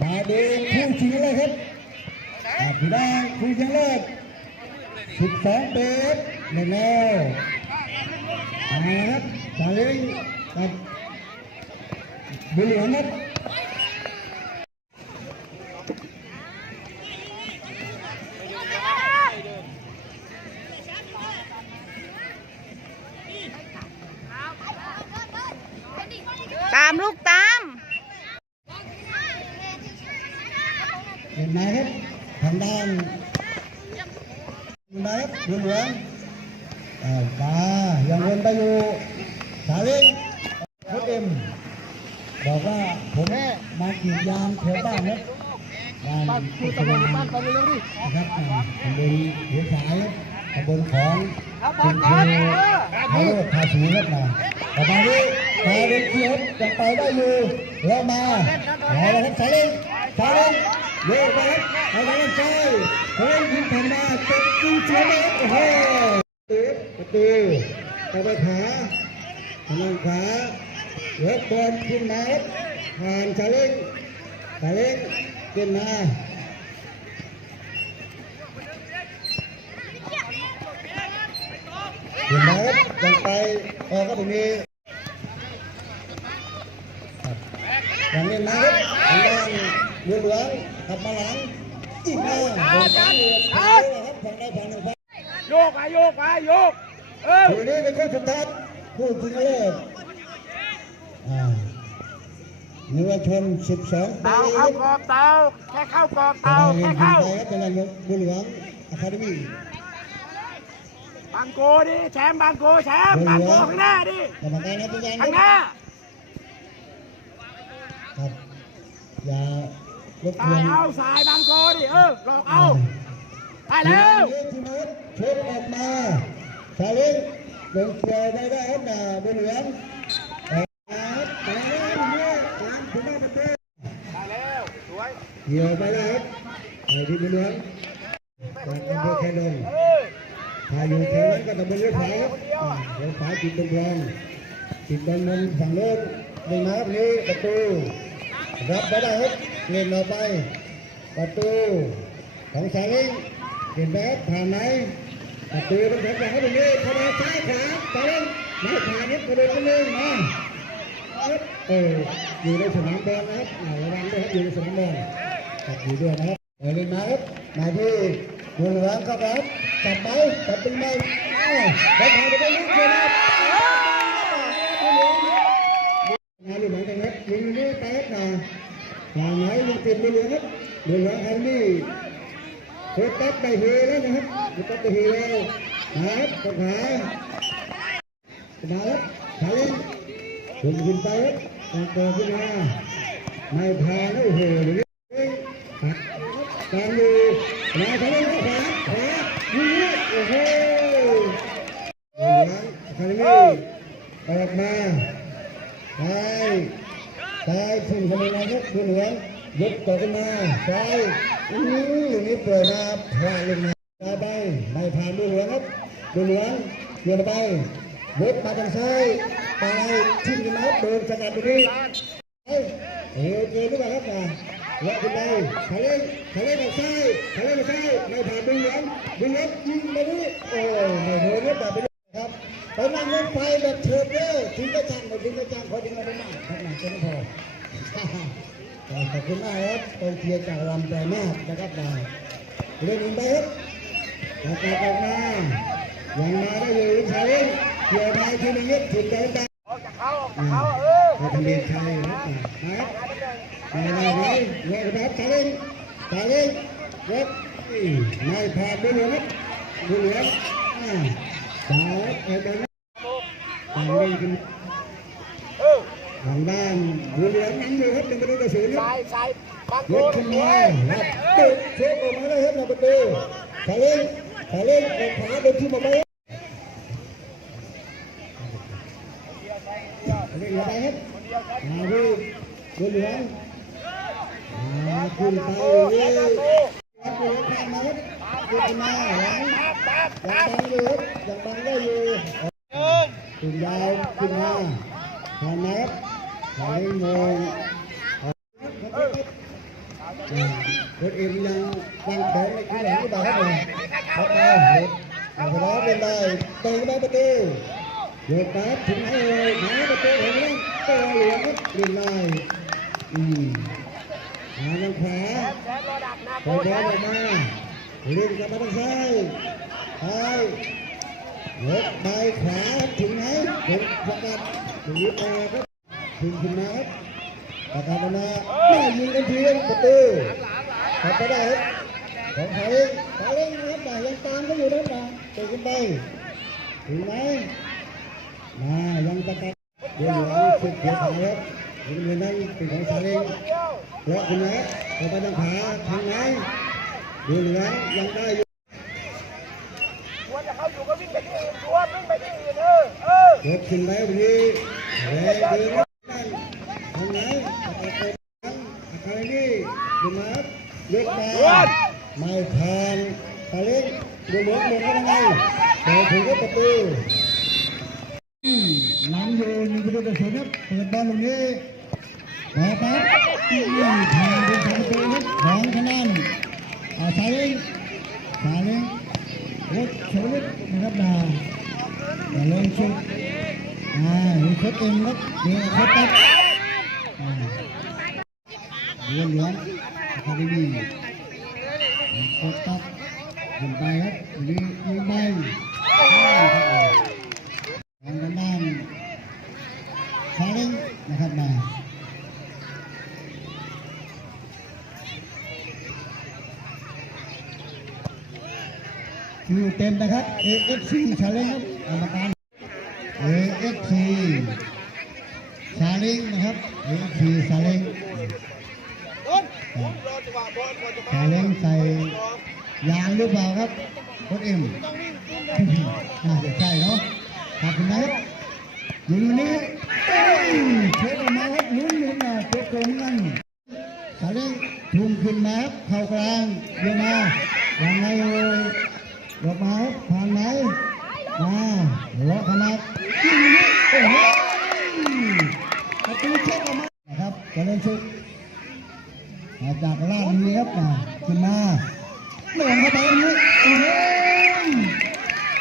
มาดูคู่ชิงเลยครับอ่าพี่น้องคู่ชิงเลิศสิบสองเบสในแนวเอาละครับสาลิงกับบุญหลวงครับตามลูกตาม เห็นไหมครับทางด้านเห็นไหมครับบุญหลวงอ่ามายังวนไปอยู่สาลิงพุทเอ็มบอกว่าผมมากีดยางแถวบ้านครับบ้านพุทธนานะครับอ่าตำบลหัวสายตำบลของคุณครูพาโรดภาษีครับมาต่อมานี้พาเดินเกียรยังไปได้อยู่แล้วมาเอาละครับสาลิงสาลิงโยกไปครับเอาไปครับ เฮ้ยยิงผ่านมาเจ็บยิงเฉียบเลยโอ้โหประตูประตูตะไปขาทางด้านขวายกบอลขึ้นมาผ่านสาเลิงสาเลิงขึ้นมาเห็นไหมครับยังไปออกก็ตรงนี้ยังเล่นนะครับทางด้านเรือหลวงกลับมาหลัง อีกแล้วโยกไปโยกไปโยก เออคู่นี้เป็นคู่สุดท้ายคู่ชิงเลิศอ่าเนื้อชน12เตาเข้ากรอบเตาแค่เข้ากรอบเตาแค่เข้าเป็นอะไรบุญหลวงอะคาเดมี่บางโกดิแชมป์บางโกแชมป์บางโกข้างหน้าดิข้างหน้าครับอย่า บกสาวยนเอาสายบางโกดิเออหลอกเอาได้แล้วทีมดชกออกมาชาลิงลงเกี่ยวได้ได้ครับนะบุญหลวงเอ่อครับไปแล้วเนี่ยหลังถึงหน้าประตูได้แล้วสวยเกี่ยวไปแล้วครับไปที่บุญหลวงจากอำเภอแคนดงเออถ้าอยู่แถวนั้นก็ต้องเป็นเรือขาวครับอ่าเรือขาวจิตเป็นรองจิตเป็นมันฝั่งโน้นหนึ่งนะครับนี่ประตูรับไปได้ครับ เล่นเราไป ประตูของสาลิงเห็นไหมครับผ่านไหมประตูต้องแข็งแรงครับตรงนี้เข้ามาซ้ายขวาสาลิงไม่ผ่านครับกระโดดกันเลยมาเอออยู่ในสนามบอลนะครับระวังด้วยครับอยู่ในสนามบอลครับอยู่ด้วยนะครับเล่นมาครับมาที่บุญหลวงครับครับจับไปจับเป็นไปอ้าวแล้วผ่านไปได้ลูกเดียวนะครับมาลูกหลังกันครับยิงนี่ไปครับนะ ทางไหนยังเป็นบุญเหลือครับเหลืองไอ้นี่โคตรตัดไปเฮแล้วนะครับโคตรตัดไปเฮแล้วนะครับขามาครับขาเล่นขึ้นขึ้นไปครับต่างตัวขึ้นมาไม่พาแล้วโอ้โหเดี๋ยวนี้หักตามอยู่มาขาเล่นขวาขวายิงเลยโอ้โหบุญเหลืองคาเดมี่ออกมาไป ซ้ายพุ่งเข้ามาครับบุญหลวงยกต่อขึ้นมาซ้ายอื้ออย่างนี้เปิดมาพลาดลงมาซ้ายไปไม่ผ่านบุญหลวงครับบุญหลวงเกี่ยวไปยกมาทางซ้ายไปทิ้งขึ้นมาครับโดนสกัดตรงนี้เอ้ยเอวเกินหรือเปล่าครับนะเลาะขึ้นไปขาเล่นขาเล่นออกซ้ายขาเล่นออกซ้ายไม่ผ่านบุญหลวงบุญหลวงยิงไปนี่โอ้ยไม่โดนครับแบบไปครับ ไปนั่งรถไฟแบบเถิดเด้อถึงกระจังไม่ถึงกระจังขอถึงกระจังครับหนังจะไม่พอขอบคุณมากครับกองเชียร์จากลำแต่มากนะครับมายเรื่องนี้ไปครับประกาออกมายังมาได้อยู่ชายเกี่ยวมาทีนึงยึดถึงเดินได้ออกจากเขาออกจากเขาเออให้ทำเรียนชัยนะครับมาได้ไหมเลิกครับชายเล่นชายเล่นรถไม่ผ่านบุญหลวงครับบุญหลวงอ่าสาวเอาไปนะทางเล่นขึ้นเออทางด้านบุญหลวงนั่งอยู่ครับเป็นประตูต่อศูนย์ครับสายสายบางโกยกตรขึ้งนนี้มาครับตึกเช็คออกมาได้ครับในประตูขาเล่นขาเล่นออกขวาเดินที่มาไปขาเล่นเข้าไปครับมาที่บุญหลวงมาขึ้นไปเรื่อยครับบุญหลวงผ่านมาครับขึ้นมาหลังยังบังอยู่ครับยังบังได้อยู่ขึ้นยาวขึ้นมาผ่านมา ครับขาเอ็มยังวางของในข้างหลังก็บอกครับเลยเข้าไปเอาไปล้อเล่นได้เตะได้ประตูโยกปั๊บถึงไหนเลยหาประตูเห็นไหมเตะเหลืองครับเล่นได้อืมหาทางขวาแชมป์รอดักนะปล่อยบอลออกมาเล่นกับมาทางซ้ายไปยกใบขวาถึงไหนถึงสกัดถึงยึดมาครับถึงขึ้นมาครับ ประกาศมาไม่ยิงกันทีประตูทำไปได้ครับของเขาเองเขาเองนะครับแต่ยังตามเขาอยู่ด้านะครับตีขึ้นไปถึงไหมมายังประกาศเดี๋ยวหลังสุดเขียวขาวครับถึงเงินนั้นเป็นของสาเองเลาะขึ้นมาเข้าไปทางขาทางไหนดูเหลือยังได้อยู่ควรจะเข้าอยู่ก็วิ่งไปที่อื่นควรวิ่งไปที่อื่นเออเออยกขึ้นไปวันนี้แรงเดินนั่นายกมาไม่ผ่านตาเล็กดูเหลืองลงก็ยังไงแต่ถึงก็ประตูน้ำอยู่หนึ่งประตูต่อศูนย์ครับเปิดบอลตรงนี้มาปั๊บที่ผ่านเป็นประตูครับของทางด้านอาซาเล้งซาเล้งรถชลิดนะครับดาแต่ลงชุดอ่ามีชุดเองครับเดี๋ยวเขาตัดอ่าเรือเหลือง อาคาเดมี่เขาตัดขึ้นไปครับมีมีใบทางด้านซาเล้งนะครับมาชื่อเต็มนะครับ AFC Challenge ครับกรรมการ AFC Challenge นะครับ AFC Challenge Challenge ใส่ยาง หรือเปล่าครับโค้ชเอ็มน่าจะใช่เนาะขอบคุณนะครับอยู่ตรงนี้เอ้ยเช็คออกมาครับลุ้นลุ้นนะเช็คตรงนั้นสาเล้งทุ่มขึ้นมาครับเข้ากลางเดี๋ยวมาอย่างไรเลยยกมาครับผ่านไหนมาเลาะขนาดโอ้โหประตูเช็คออกมานะครับเจริญสุขมาจากล่าดบุรีครับมาขึ้นมา ลงเข้าไปตรงนี้โอ้โห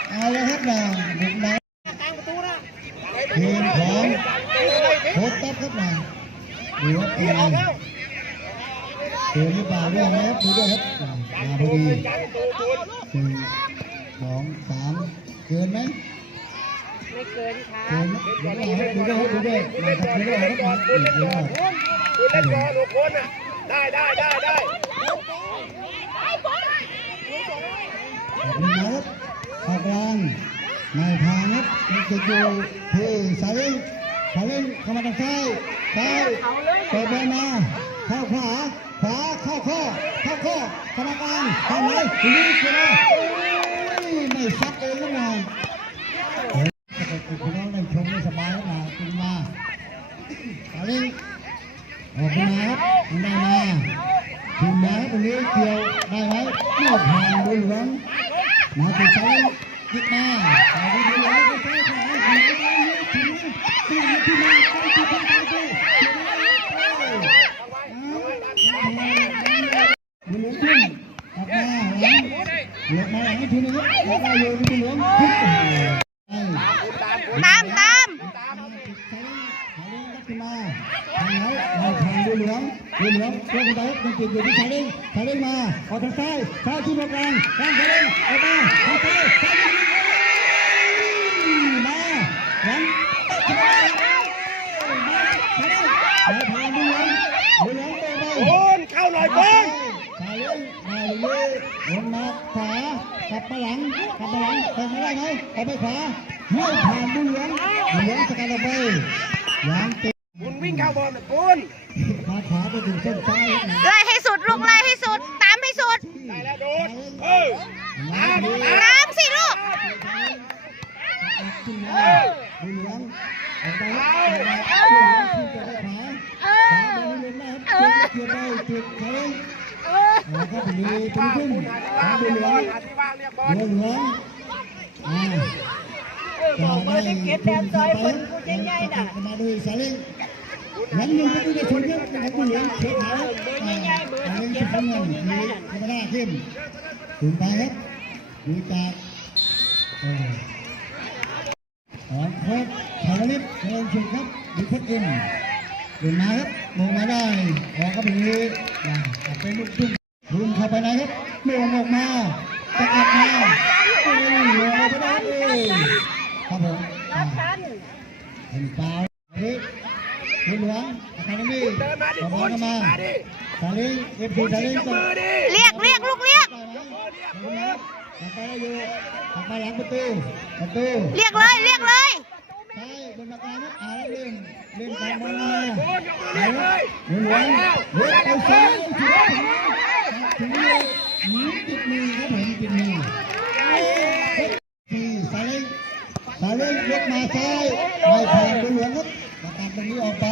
เอาละครับนะบุกได้กลางประตูนะทีมของโค้ชตั๊บครับนะดูว่าเป็นไงเกินหรือเปล่าด้วยนะครับดูด้วยครับมาพอดีกลางประตูคุณหนึ่งสองสามเกินไหมไม่เกินค่ะเกินดูด้วยครับดูด้วยครับดูด้วยมาครับดูด้วยครับมาอีกแล้วคุณเล่นบอลหกคนอะได้ได้ได้ได้ขอบ คุณนะครับขอบกลางนายพานัทมันจะอยู่ที่สายเล่งสายเล่งเข้ามาทางซ้ายซ้ายเปิดบอลมาเข้าขวาขวาเข้าข้อเข้าข้อกรรมการทำไหนทีนี้คือว่าไม่ซัดเองนะมาถ้าเกิดคุณน้องได้ชมได้สบายแล้วมาคุณมาตาลิงออกมาครับได้มาถึงมาตรงนี้เกี่ยวได้ไหมเมื่อผ่านดูหลวง มาถึงซ้ายยิงมาซ้ายดูหลวงซ้ายขวาขวาถึงถึงที่มาใกล้ที่พันธุ์ดูดูหลวงขึ้นออกมาหลังเหลือมาหลังทีนึงครับแล้วก็โยนดูหลวงขึ้นตามตามตามมาทางไหนเราทางดูเหลืองดูเหลืองตัวกระไดมันติดอยู่ที่สายเล่ง สายเล่งมาออกทางซ้ายซ้ายที่ตรงกลางกลางสายเล่งออกมาทางซ้ายซ้ายมาหลังตะมาสายเล่งมาทางดูเหลืองดูเหลืองเตะไปคุณเข้าหน่อยคุณสายเล่งมาเลยลงมาขวากลับมาหลังกลับมาหลังเตะไม่ได้ไหมเอาไปขวาไม่ผ่านดูเหลืองดูเหลืองสกัดออกไปยางเตะคุณวิ่งเข้าบอลนะคุณมาขวาไปถึงเส้นซ้ายนะไล่ให้สุดลูกไล่ให้สุด ตามให้สุด ได้แล้วโดนเออ ตามดูตามสิลูกขึ้นมาดูเหลืองออกไปครับดูเหลืองขึ้นไปขวาขวาไปเรื่อยๆนะครับจุดเกียร์ไปจุดเขาแล้วก็เป็นดีเป็นขึ้นขวาดูเหลืองหาที่ว่างเรียกบอลดูเหลืองอ่าจะได้ขึ้นไปมาดูสายเล่งคุณหลังหนึ่งประตูต่อศูนย์ครับของผู้เหลืองเขียวขาวอ่าหลังสิบสองเงินมีธรรมดาขึ้นถึงไปครับ ดูจากของโค้ชชาวลิตเงินสุดครับดูโค้ชอ็มเดินมาครับมองมาได้ออกก็เป็นนี้นะเป็นลูกทุ่งรุนเข้าไปไหนครับไม่ลงออกมาจะกลับมาโอ้ยเหลือไปได้เลยครับผมอ่าเห็นเปล่าเฮ้ยคุณหลวงอาคาเดมี่เดินมาขอบอลเข้ามามาดิสาลิงเอฟซีคุณสาลิงเรียกเรียกลูกเรียก ได้ไหมเห็นไหมกลับไปแล้วอยู่กลับมาหลังประตูประตูเรียกเลยเรียกเลยใช่บนมากลางนะอ่าแล้วเล่นเล่นตามบอลมาคุณยกมือเรียกเลยคุณหลวงเฮ้ยเอาซ้ายถึงแล้วถึงแล้วถึงมือครับผมติดมือสี่สาลิงสาลิงยกมาซ้ายไม่ผ่านคุณหลวงครับประกาศตรงนี้ออกไป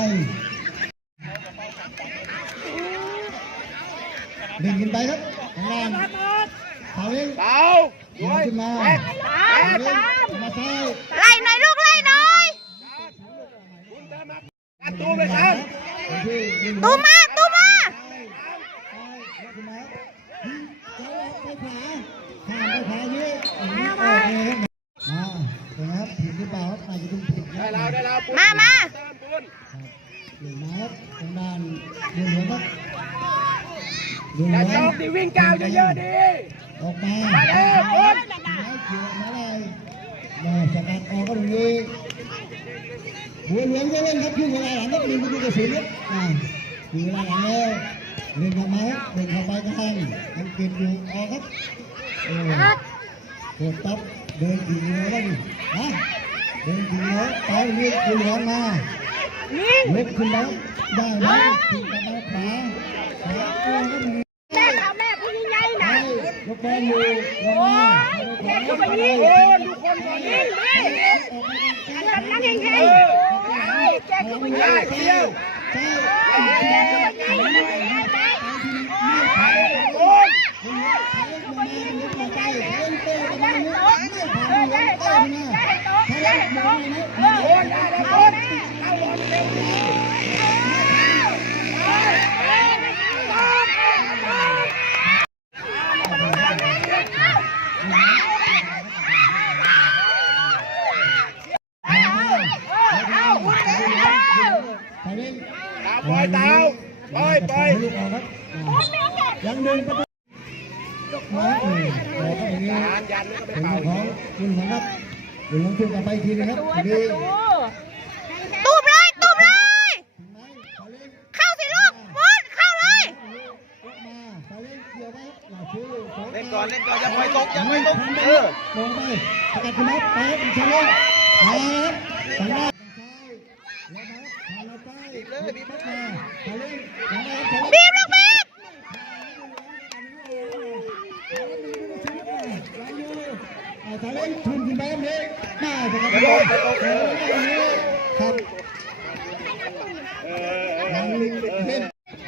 ดึงขึ้นไปครับข้างล่าง เขาเองเบาดึงขึ้นมาแม็กเขาเองมาซ้ายไล่หน่อยลูกไล่หน่อยคุณเดินมาอัดตูมเลยครับตูมาตูมาข้ามไปขวานี้โอเคครับมานะครับผิดหรือเปล่าครับอาจจะต้องผิดได้แล้วได้แล้วมามาเติมคุณหนึ่งนะครับทางด้านดูเหลืองครับดูเหอลืย่าองจองดิวิ่งก้าวเยอะๆดิออก มามาเด้อคุณแล้วเกี่ยวมาเลยมาสกัดออกก็ตรงนี้หัวเหลืองจะเล่นครับครึ่งเวลาหลังก็เป็นประตูกระสุนครับอ่าครึ่งเวลาหลังแล้วเล่นเข้ามาครับเล่นเข้าไปกลางยังเก็บอยู่ออกครับโอ้โหต๊อบเดินกี่กิโลแล้วนี่ฮะเดินกี่กิโลไปนี่คุณเลืองมาลุกขึ้นแล้วได้ไหมขึ้นกลับมาขวาขวาโอ้ก็มีทำแม่ผู้ยิ่งใหญ่ ไป นะ ยกบอลอยู่ลงมาแม่ก็ไปยิงโอ้ดูคนก่อนดิออกมากลางทำนั่งเองไงแกก็ไม่ได้เดียวใช่แม่ก็ไปยิงคุณโอ้ยได้แล้วคุณเข้าบอลเร็ว ตาปล่อยเตาปล่อยปล่อย ยังดึงประตูยกมาเออออกเข้าอย่างนี้ ยานยันก็ไป เป็น เป่า ของคุณนะครับ คุณลงทุนกลับไปทีนะครับทีนี้ตูมเลยตูมเลย เข้าสิลูกบอลเข้าเลยเล่นก่อนเล่นก่อนอย่าปล่อยตกอย่าปล่อยตกเออลงไปสกัดคุณนัทไปเป็นชนะครับทางด้านซ้ายแล้วครับทางเราไปเลยบีบมาทางเล่นทางด้านชนะ บีบลูกบีบ ทางเล่นทุนขึ้นไปแบบนี้มาสกัดคุณนัทครับทางลิงเ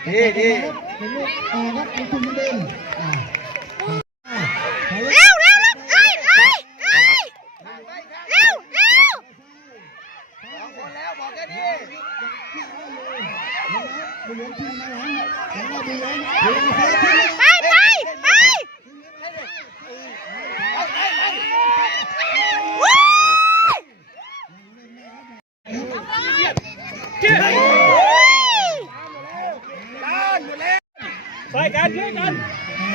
ล่นดีดีเป็ ช่วยกันช่วยกัน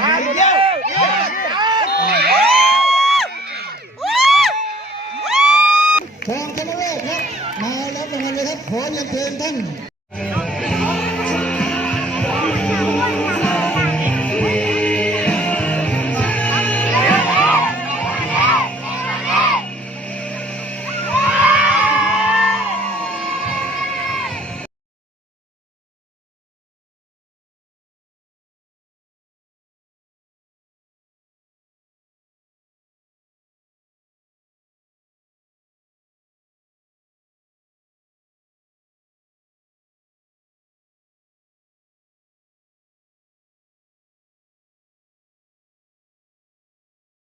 ตานอยู่แล้วตานทองชนะเลิศครับมาแล้วรางวัลเลยครับขอเรียนเชิญท่าน